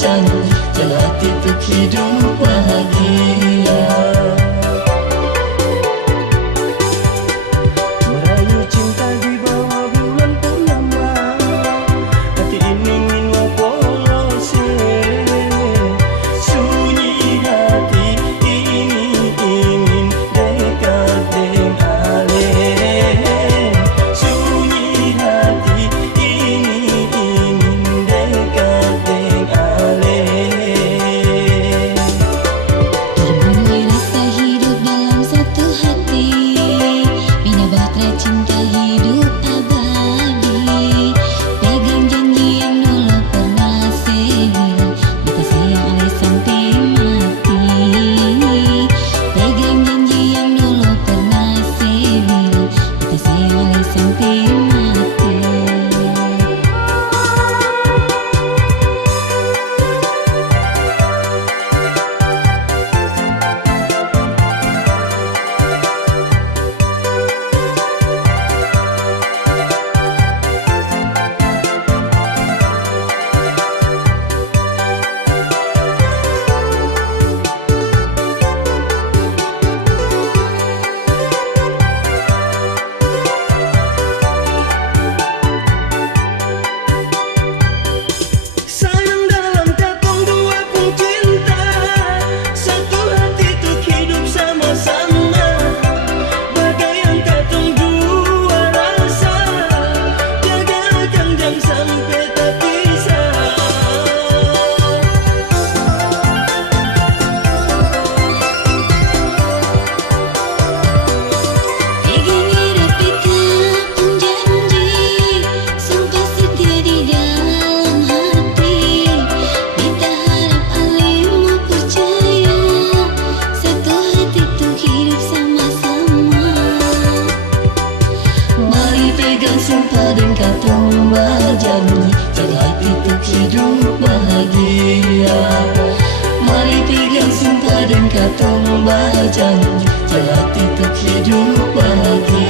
berjanji jaga hati untuk hidup bahagia. Merayu cinta di bawah bulan purnama, hati ini ingin mempolos. Sunyi hati ini ingin dekat dengan Ale. Sunyi hati ini ingin dekat dengan Ale. Terbunyi rasa hidup dalam satu hati, bina bahtera cinta hidup abadi. Pegang janji yang dulu pernah sehilang, kita sayang Ale sampai mati. Pegang janji yang dulu pernah sehilang, kita sayang Ale sampai mati. Sayang dalam katong dua pun cinta, satu hati untuk hidup sama-sama. Bagai yang katong dua rasa, jagakan jangan sampai terpisah. Pegang erat pegang janji, sumpah setia di dalam hati. Kita harap Ale mau percaya, satu hati untuk hidup sama-sama. Mari pegang sumpah dan katong berjanji jaga hati untuk hidup bahagia. Mari pegang sumpah dan katong berjanji jaga hati untuk hidup bahagia.